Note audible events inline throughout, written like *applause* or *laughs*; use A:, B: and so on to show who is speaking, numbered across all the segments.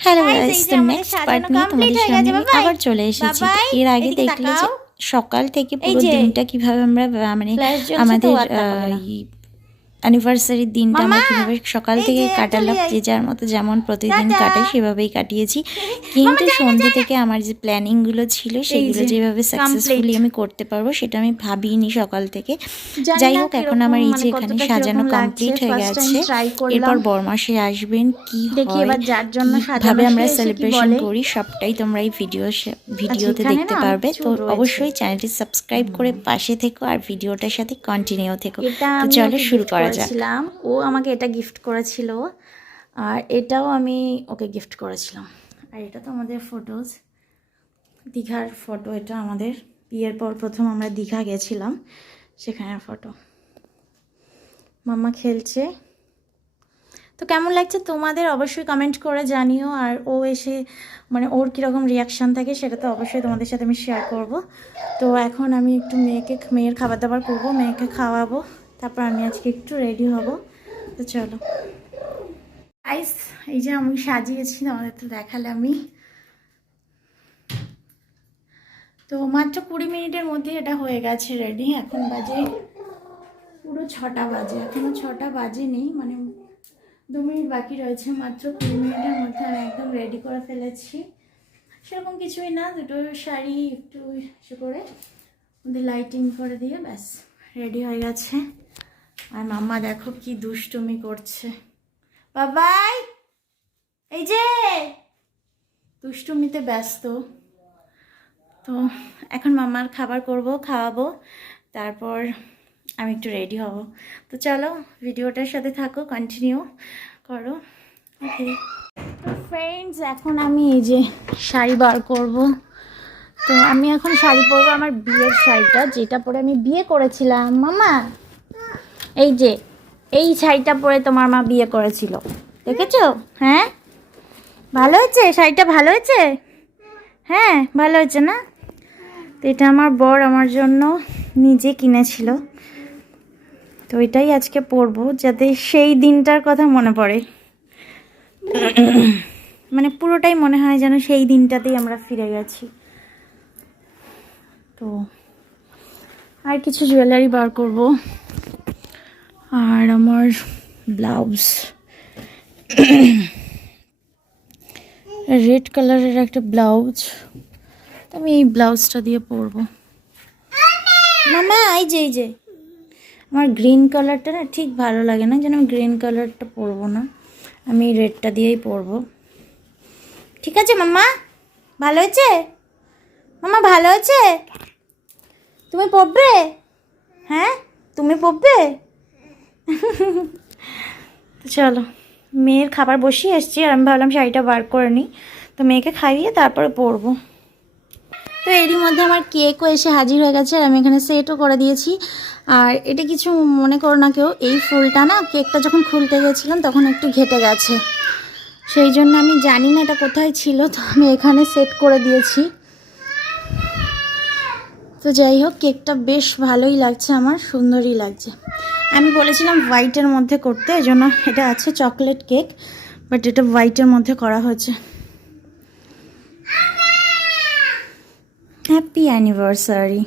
A: Hello guys তো next part নিয়ে তোমাদের সামনে আমি আবার চলে এসেছি। এর আগে দেখলে যে সকাল থেকে পুরো দিনটা কীভাবে আমরা মানে আমাদের। অ্যানিভার্সারির দিনটা আমরা কীভাবে সকাল থেকে কাটালাম যে যার মতো যেমন প্রতিদিন। কাটাই সেভাবেই কাটিয়েছি। *laughs* কিন্তু সন্ধ্যে থেকে আমার যে প্ল্যানিংগুলো ছিল সেগুলো যেভাবে সাকসেসফুলি আমি করতে পারব সেটা আমি ভাবিনি সকাল থেকে। যাই হোক এখন আমার এই মানে যে এখানে সাজানো কমপ্লিট হয়ে গেছে। এরপর বরমাসে আসবেন কি সাজানো আমরা সেলিব্রেশন করি সবটাই তোমরা এই ভিডিও ভিডিওতে দেখতে পারবে। তো অবশ্যই চ্যানেলটি সাবস্ক্রাইব করে পাশে থেকো আর ভিডিওটার সাথে কন্টিনিউ থেকো। তো চলো শুরু করা করেছিলাম। ও আমাকে এটা গিফট করেছিল। আর এটাও আমি ওকে গিফট করেছিলাম। আর এটা তো আমাদের ফটোজ দীঘার ফটো এটা আমাদের বিয়ের পর প্রথম আমরা দীঘা গেছিলাম। সেখানের ফটো মাম্মা খেলছে। তো কেমন লাগছে তোমাদের? অবশ্যই কমেন্ট করে জানিও। আর ও এসে মানে ওর কীরকম রিয়াকশান থাকে সেটা তো অবশ্যই তোমাদের সাথে আমি শেয়ার করব। তো এখন আমি একটু মেয়েকে, মেয়ের খাবার দাবার করব, মেয়েকে খাওয়াবো। তারপর আমি আজকে একটু রেডি হব। তো চলো। আইস এই যে আমি সাজিয়েছি, তোমাদের তো দেখালে আমি তো মাত্র কুড়ি মিনিটের মধ্যে এটা হয়ে গেছে রেডি এখন বাজে পুরো ছটা বাজে। এখনও ছটা বাজে নেই মানে দু মিনিট বাকি রয়েছে মাত্র কুড়ি মিনিটের মধ্যে আমি একদম রেডি করে ফেলেছি। সেরকম কিছুই না, দুটো শাড়ি একটু করে, ওদের লাইটিং করে দিয়ে ব্যাস রেডি হয়ে গেছে। আর মাম্মা দেখো কি দুষ্টুমি করছে। বাবাই, এই যে, দুষ্টুমিতে ব্যস্ত। তো এখন মাম্মার খাবার করব, খাওয়াবো, তারপর আমি একটু রেডি হব। তো চলো, ভিডিওটার সাথে থাকো কন্টিনিউ করো। ওকে তো ফ্রেন্ডস এখন আমি এই যে শাড়ি বার করব। তো আমি এখন শাড়ি পরবো আমার বিয়ের শাড়িটা, যেটা পরে আমি বিয়ে করেছিলাম। মামা এই যে, এই শাড়িটা পরে তোমার মা বিয়ে করেছিল। দেখেছ? হ্যাঁ? ভালো হয়েছে? শাড়িটা ভালো হয়েছে? হ্যাঁ ভালো হয়েছে না? তো এটা আমার বর আমার জন্য নিজে কিনেছিল। তো এটাই আজকে পরবো, যাতে সেই দিনটার কথা মনে পড়ে। মানে পুরোটাই মনে হয় যেন সেই দিনটাতেই আমরা ফিরে গেছি। তো আর কিছু জুয়েলারি বার করব। আর আমার ব্লাউজ রেড কালারের একটা ব্লাউজ। আমি এই ব্লাউজটা দিয়ে পরবো। মামা, এই যে এই যে। আমার গ্রিন কালারটা না ঠিক ভালো লাগে না, যেন আমি গ্রিন কালারটা পরবো না। আমি রেডটা দিয়েই পরবো। ঠিক আছে মাম্মা ভালো হয়েছে? মামা, ভালো হয়েছে? তুমি পড়বে হ্যাঁ? তুমি পড়বে চলো, মেয়ের খাবার বসিয়ে এসছি আর আমি ভাবলাম শাড়িটা বার করে নিই। তো মেয়েকে খাইয়ে তারপরে পরবো। তো এরই মধ্যে আমার কেকও এসে হাজির হয়ে গেছে আর আমি এখানে সেটও করে দিয়েছি। আর এটা কিছু মনে করো না কেউ, এই ফুলটা না, কেকটা যখন খুলতে গেছিলাম তখন একটু ঘেটে গেছে। সেই জন্য আমি জানি না এটা কোথায় ছিল, তো আমি এখানে সেট করে দিয়েছি। তো যাই হোক, কেকটা বেশ ভালোই লাগছে আমার, সুন্দরই লাগছে। আমি বলেছিলাম হোয়াইটের মধ্যে করতে এই জন্য এটা আছে চকলেট কেক বাট এটা হোয়াইটের মধ্যে করা হয়েছে। হ্যাপি অ্যানিভার্সারি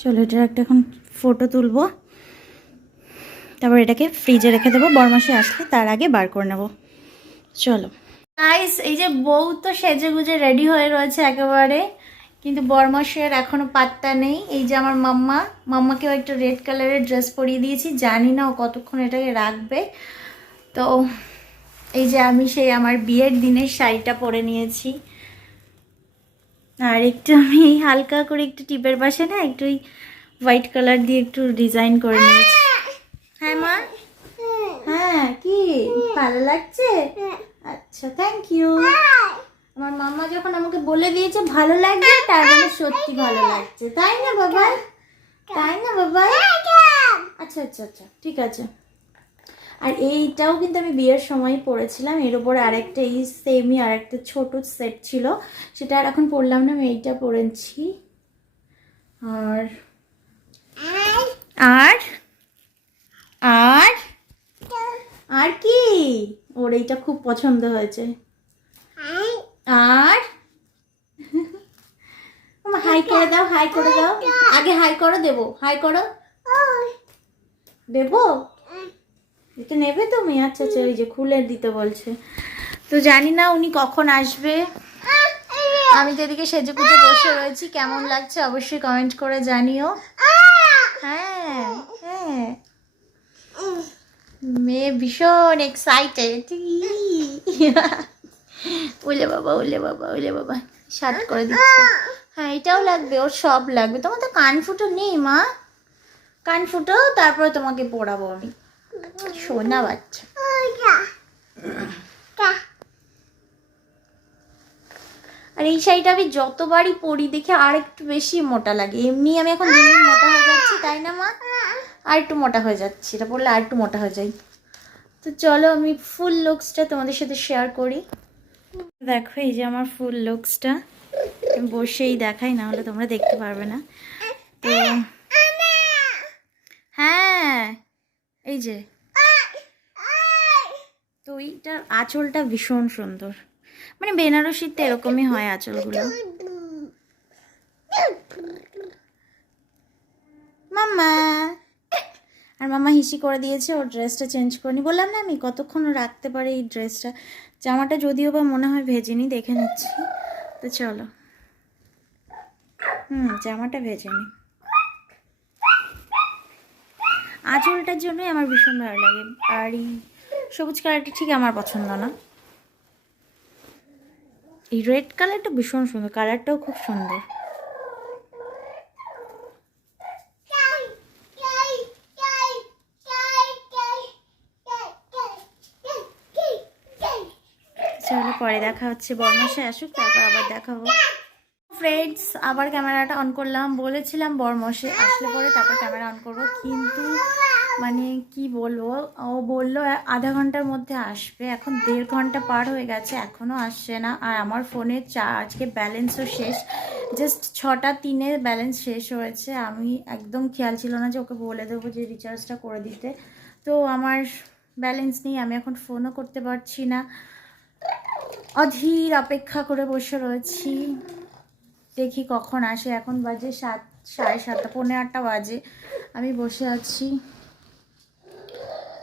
A: চলো, এটার একটা এখন ফটো তুলবো। তারপর এটাকে ফ্রিজে রেখে দেবো, বরমাসে আসলে তার আগে বার করে নেব। চলো। গাইস এই যে বউ তো সেজে গুজে রেডি হয়ে রয়েছে একেবারে। কিন্তু বরমাসের এখনও পাত্তা নেই। এই যে আমার মাম্মা, মাম্মাকেও একটা রেড কালারের ড্রেস পরিয়ে দিয়েছি। জানি না ও কতক্ষণ এটাকে রাখবে। তো এই যে আমি সেই আমার বিয়ের দিনের শাড়িটা পরে নিয়েছি। আর একটু আমি হালকা করে একটু টিপের পাশে না একটু হোয়াইট কালার দিয়ে একটু ডিজাইন করে নিয়েছি। হ্যাঁ মা? হ্যাঁ কি? ভালো লাগছে? আচ্ছা থ্যাংক ইউ আমার মামা যখন আমাকে বলে দিয়েছে, ভালো লাগছে? তার মানে সত্যি ভালো লাগছে। তাই না বাবা তাই না বাবা আচ্ছা আচ্ছা আচ্ছা ঠিক আছে। আর এইটাও কিন্তু আমি বিয়ের সময় পরেছিলাম। এর উপরে আরেকটা এই সেমই আরেকটা ছোট সেট ছিল। সেটা আর এখন পরলাম না, আমি এইটা পরেছি আর আর আর আর কি? ওর এইটা খুব পছন্দ হয়েছে। আর? হাই করে দাও হাই করে দাও। আগে হাই করো দেবো। হাই করো। দেবো? এটা নেবে তুমি? আচ্ছা আচ্ছা ওই যে খুলে দিতে বলছে। তো জানি না উনি কখন আসবে। আমি তো এদিকে সেজে পুজো বসে রয়েছি। কেমন লাগছে অবশ্যই কমেন্ট করে জানিও। হ্যাঁ হ্যাঁ। মেয়ে ভীষণ এক্সাইটেড *laughs* ওলে বাবা ওলে বাবা ওলে বাবা। শার্ট করে দিচ্ছে। হ্যাঁ এটাও লাগবে ওর সব লাগবে। তোমার তো কান ফুটো নেই মা। কান ফুটো তারপরে তোমাকে পড়াবো আমি। সোনা বাচ্চা। আর এই শাড়িটা আমি যতবারই পরি দেখে আর একটু বেশি মোটা লাগে। এমনি আমি এখন দিন দিন মোটা হয়ে যাচ্ছি তাই না মা? আর একটু মোটা হয়ে যাচ্ছি। এটা পরলে আর একটু মোটা হয়ে যাই তো চলো আমি ফুল লুকসটা তোমাদের সাথে শেয়ার করি। দেখো, এই যে আমার ফুল লুকসটা বসেই দেখাই না হলে তোমরা দেখতে পারবে না। তো হ্যাঁ এই যে। তো এইটার আঁচলটা ভীষণ সুন্দর। মানে বেনারসিতে এরকমই হয় আঁচলগুলো। মাম্মা। আর মামা হিসি করে দিয়েছে, ওর ড্রেসটা চেঞ্জ করিনি। বললাম না আমি কতক্ষণ রাখতে পারে এই ড্রেসটা জামাটা যদিও বা মনে হয় ভেজেনি দেখে নিচ্ছি। তো চলো। হুম, জামাটা ভেজে ভেজেনি আঁচলটার জন্যই আমার ভীষণ ভালো লাগে। আর এই সবুজ কালারটা ঠিক আমার পছন্দ না। এই রেড কালারটা ভীষণ সুন্দর, কালারটাও খুব সুন্দর। পরে দেখা হচ্ছে বরমাসে আসুক, তারপর আবার দেখাবো ফ্রেন্ডস আবার ক্যামেরাটা অন করলাম, বলেছিলাম বরমসে আসলে পরে তারপর ক্যামেরা অন করব, কিন্তু মানে কি বলব, ও বলল আধা ঘণ্টার মধ্যে আসবে, এখন দেড় ঘণ্টা পার হয়ে গেছে এখনও আসছে না, আর আমার ফোনে চা, আজকে ব্যালেন্সও শেষ জাস্ট ছটা তিনে ব্যালেন্স শেষ হয়েছে, আমি একদম খেয়াল ছিল না যে ওকে বলে দেবো যে রিচার্জটা করে দিতে, তো আমার ব্যালেন্স নেই, আমি এখন ফোনও করতে পারছি না। অধীর অপেক্ষা করে বসে রয়েছি। দেখি কখন আসে। এখন বাজে সাত, সাড়ে সাতটা, পৌনে আটটা বাজে। আমি বসে আছি।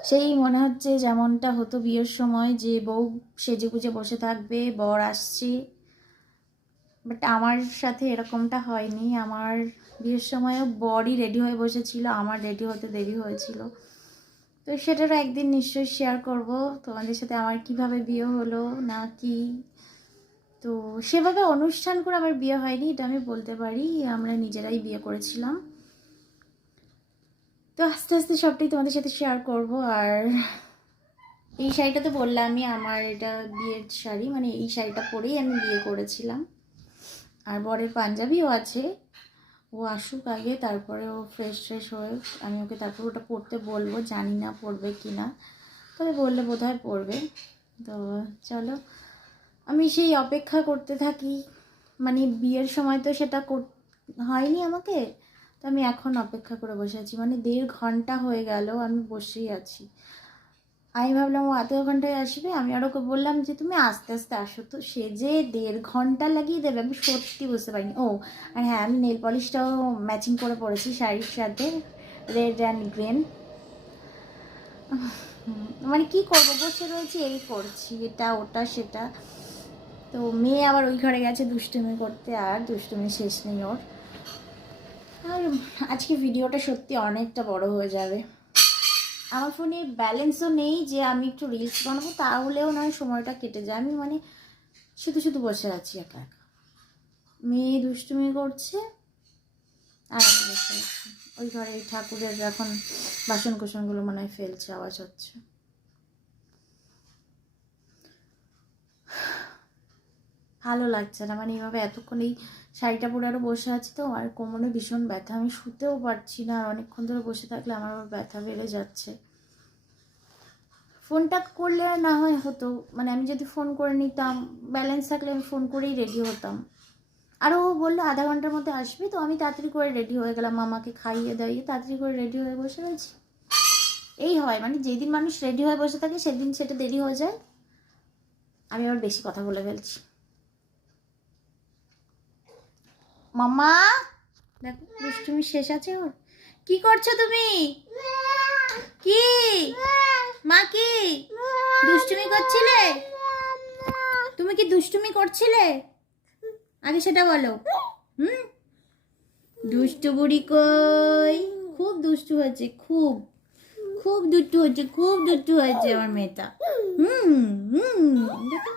A: সেই মনে হচ্ছে যেমনটা হতো বিয়ের সময়, যে বউ সেজে গুজে বসে থাকবে, বর আসছে। বাট আমার সাথে এরকমটা হয়নি। আমার বিয়ের সময়ও বরই রেডি হয়ে বসেছিল, আমার রেডি হতে দেরি হয়েছিল। তো সেটারও একদিন নিশ্চয়ই শেয়ার করব। তোমাদের সাথে আমার কীভাবে বিয়ে হলো, না কি? তো সেভাবে অনুষ্ঠান করে আমার বিয়ে হয়নি, এটা আমি বলতে পারি। আমরা নিজেরাই বিয়ে করেছিলাম। তো আস্তে আস্তে সবটাই তোমাদের সাথে শেয়ার করব। আর এই শাড়িটা তো বললামই, আমার এটা বিয়ের শাড়ি মানে এই শাড়িটা পরেই আমি বিয়ে করেছিলাম। আর বরের পাঞ্জাবিও আছে। ও আসুক আগে, তারপরে ও ফ্রেশ ফ্রেশ হয়ে আমি ওকে তারপর ওটা পড়তে বলব, জানি না পড়বে কি না। তবে বললে বোধ হয় পড়বে। তো চলো, আমি সেই অপেক্ষা করতে থাকি। মানে বিয়ের সময় তো সেটা হয়নি আমাকে। তো আমি এখন অপেক্ষা করে বসে আছি। মানে দেড় ঘণ্টা হয়ে গেল, আমি বসেই আছি। আমি ভাবলাম, ও আধ ঘন্টায় আসবে? আমি আর ওকে বললাম যে, তুমি আস্তে আস্তে আসো। তো সে যে দেড় ঘণ্টা লাগিয়ে দেবে, আমি সত্যি বুঝতে পারিনি। ও, আর হ্যাঁ আমি নেল পলিশটাও ম্যাচিং করে পড়েছি শাড়ির সাথে রেড অ্যান্ড গ্রিন মানে কি করব? বসে রয়েছি, এই করছি এটা, ওটা, সেটা। তো মেয়ে আবার ওই ঘরে গেছে দুষ্টুমি করতে, আর দুষ্টুমি শেষ নেই ওর। আর আজকে ভিডিওটা সত্যি অনেকটা বড় হয়ে যাবে। আমার ফোনে ব্যালেন্সও নেই যে আমি একটু রিলস বানাবো, তাহলেও নয় সময়টা কেটে যায়। আমি মানে শুধু শুধু বসে আছি একা একা। মেয়ে দুষ্টুমি করছে, আর ওই ঘরে ঠাকুরের এখন বাসন কোসনগুলো মনে হয় ফেলছে, আওয়াজ হচ্ছে। ভালো লাগছে না মানে এইভাবে এতক্ষণ এই শাড়িটা পরে আরও বসে আছি তো, আর কোমরে ভীষণ ব্যথা। আমি শুতেও পারছি না, আর অনেকক্ষণ ধরে বসে থাকলে আমার আবার ব্যথা বেড়ে যাচ্ছে। ফোনটা করলে না হয় হতো মানে আমি যদি ফোন করে নিতাম ব্যালেন্স থাকলে আমি ফোন করেই রেডি হতাম। আর ও বলল, আধা ঘণ্টার মধ্যে আসবে তো, আমি তাড়াতাড়ি করে রেডি হয়ে গেলাম, মামাকে খাইয়ে দাইয়ে তাড়াতাড়ি করে রেডি হয়ে বসে রয়েছি। এই হয় মানে যেদিন মানুষ রেডি হয়ে বসে থাকে, সেদিন সেটা দেরি হয়ে যায়। আমি আবার বেশি কথা বলে ফেলছি। মামা? দেখো, দুষ্টুমি শেষ আছে ওর। কি করছ তুমি? কি? মা কি? দুষ্টুমি করছিলে? তুমি কি দুষ্টুমি করছিলে? আগে সেটা বলো। হুম? দুষ্টু বুড়ি কই? খুব দুষ্টু হয়েছে, খুব। খুব দুষ্টু হয়েছে, খুব দুষ্টু হয়েছে আমার মেয়েটা। হুম হুম, দেখো।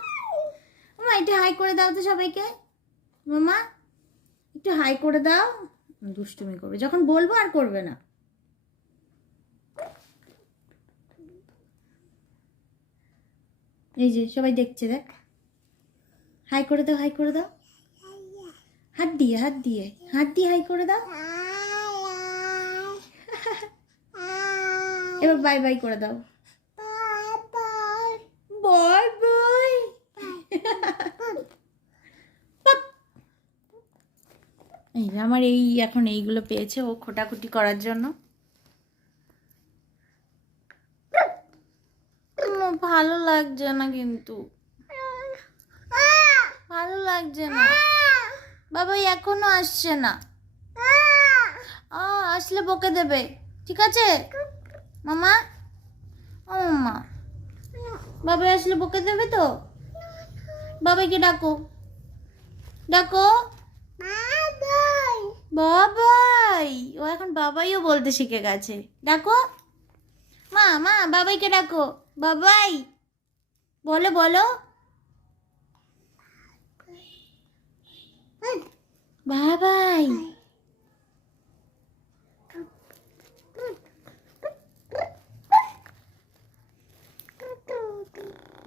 A: মামা একটু হাই করে দাও তো সবাইকে। মামা? একটু হাই করে দাও। দুষ্টুমি করবে। যখন বলব আর করবে না। এই যে সবাই দেখছে দেখ। হাই করে দাও হাই করে দাও। হাত দিয়ে হাত দিয়ে। হাত দিয়ে হাই করে দাও। এবার বাই বাই করে দাও বাই বাই এই আমার এই এখন এইগুলো পেয়েছে ও খোটাখুটি করার জন্য। ভালো লাগছে না কিন্তু। ভালো লাগছে না। বাবা এখনও আসছে না। আসলে বকে দেবে। ঠিক আছে? মামা? ও মামা বাবা, আসলে বকে দেবে তো? বাবাকে ডাকো। ডাকো। বাবাই, ও এখন বাবাইও বলতে শিখে গেছে। ডাকো। মা মা, বাবাইকে ডাকো। বাবাই, বলো বলো। বাবাই।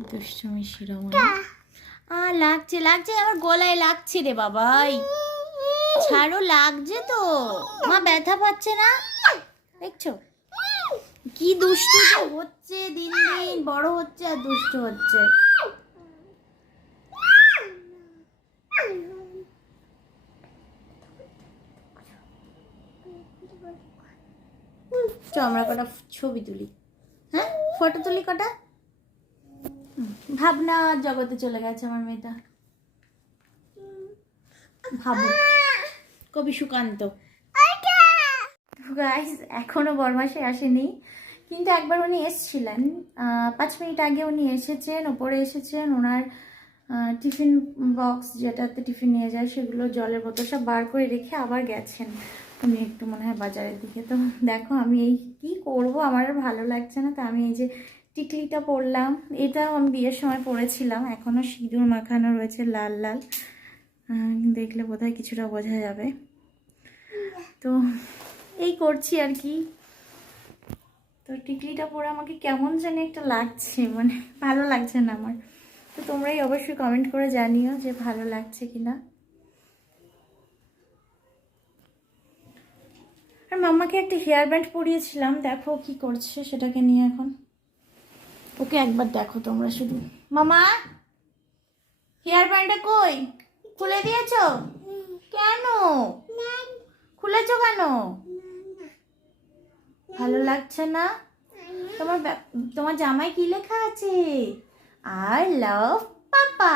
A: দুষ্টুমি আ, লাগছে লাগছে, আমার গলায় লাগছে রে বাবাই। ছাড়ো লাগছে তো। মা ব্যথা পাচ্ছে না? দেখছ? কি দুষ্টু হচ্ছে দিন দিন, বড় হচ্ছে আর দুষ্টু হচ্ছে। আমরা কটা ছবি তুলি। হ্যাঁ? ফটো তুলি কটা? ভাবনা জগতে চলে গেছে আমার মেয়েটা। ভাবু কবি সুকান্ত। গাইস এখনও বরমাসে আসেনি। কিন্তু একবার উনি এসছিলেন। পাঁচ মিনিট আগে উনি এসেছেন ওপরে এসেছেন ওনার টিফিন বক্স যেটাতে টিফিন নিয়ে যায় সেগুলো জলের বোতল সব বার করে রেখে আবার গেছেন। উনি একটু মনে হয় বাজারের দিকে। তো দেখো আমি এই কী করব? আমার আর ভালো লাগছে না। তো আমি এই যে টিকলিটা পরলাম। এটাও আমি বিয়ের সময় পরেছিলাম। এখনও সিঁদুর মাখানো রয়েছে লাল লাল। দেখলে বোধহয় কিছুটা বোঝা যাবে। তো এই করছি আর কি। তো টিকলিটা পরে আমাকে কেমন জানি একটা লাগছে মানে ভালো লাগছে না আমার। তো তোমরাই অবশ্যই কমেন্ট করে জানিও যে ভালো লাগছে কি না আর মাম্মাকে একটা হেয়ার ব্যান্ড পরিয়েছিলাম, দেখো কি করছে সেটাকে নিয়ে এখন। ওকে একবার দেখো তোমরা শুধু। মামা হেয়ার ব্যান্ডটা কই? খুলে দিয়েছ? কেন? খুলেছো কেন? ভালো লাগছে না? তোমার তোমার জামাই কি লেখা আছে? আই লাভ পাপা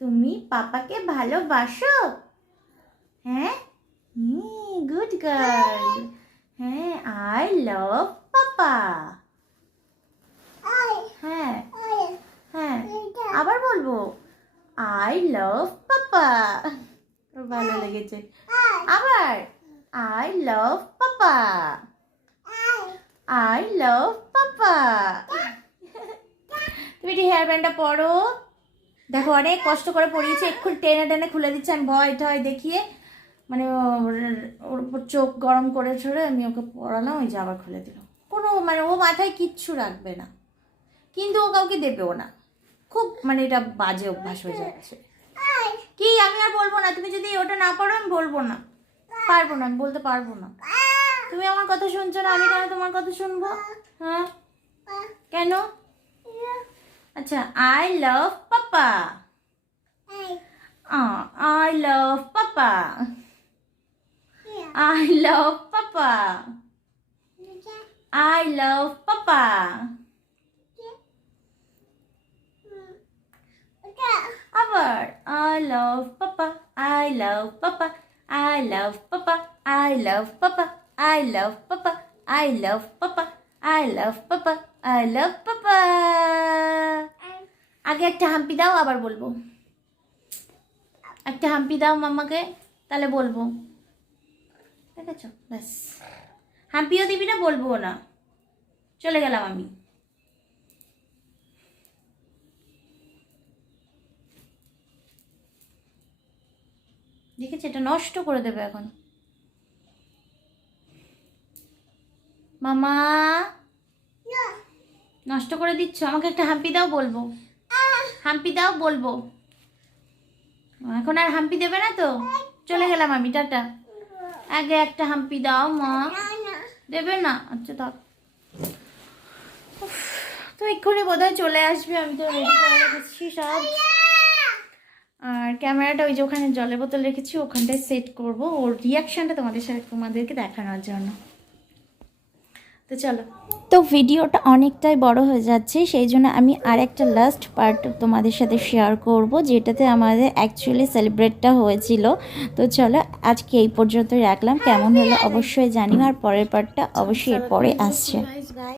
A: তুমি পাপাকে ভালোবাসো? হ্যাঁ? গুড গার্ল হ্যাঁ আই লাভ পাপা হ্যাঁ হ্যাঁ আবার বলব আই লাভ পাপা ভালো লেগেছে। আবার। I love papa I love papa তুমি একটু হেয়ার ব্যান্ডটা পরো। দেখো অনেক কষ্ট করে পরিয়েছি। এক্ষুনি টেনে টেনে খুলে দিচ্ছে। আমি ভয় টয় দেখিয়ে মানে ওর উপর চোখ গরম করে ছড়ে আমি ওকে পড়ালাম ওই যে আবার খুলে দিল। কোনো মানে ও মাথায় কিচ্ছু রাখবে না। কিন্তু ও কাউকে দেবেও না। খুব মানে এটা বাজে অভ্যাস হয়ে যাচ্ছে। কি আমি আর বলব না? তুমি যদি ওটা না পারো আমি বলব না। পারব না, আমি বলতে পারব না। তুমি আমার কথা শুনছো না, আমি কেন তোমার কথা শুনব? হ্যাঁ? কেন? আচ্ছা I love papa I love papa I love papa I love papa আবার I love papa I love papa I love papa. I love papa. I love papa. I love papa. I love papa. I love papa. আগে একটা হাম্পি দাও, আবার বলব একটা হাম্পি দাও মামাকে, তাহলে বলব দেখেছ ব্যাস হাম্পিও দিবি না বলব না চলে গেলাম আমি দেখেছি, এটা নষ্ট করে দেবে এখন। মামা! নষ্ট করে দিচ্ছ? আমাকে একটা হাম্পি দাও বলব। হাম্পি দাও বলব। এখন আর হাম্পি দেবে না তো? চলে গেলাম আমি, টাটা। আগে একটা হাম্পি দাও, মা। দেবে না? আচ্ছা দাও। তো এক্ষুনি বোধহয় চলে আসবে, আমি তো সব। আর ক্যামেরাটা ওই যে ওখানে জলের বোতল রেখেছি ওখানটায় সেট করব। ওর রিয়াকশানটা তোমাদের সাথে তোমাদেরকে দেখানোর জন্য। তো চলো। তো ভিডিওটা অনেকটাই বড় হয়ে যাচ্ছে সেই জন্য আমি আর একটা লাস্ট পার্ট তোমাদের সাথে শেয়ার করব যেটাতে আমাদের অ্যাকচুয়ালি সেলিব্রেটটা হয়েছিল। তো চলো আজকে এই পর্যন্ত রাখলাম। কেমন হলো অবশ্যই জানি আর পরের পার্টটা অবশ্যই এরপরে আসছে।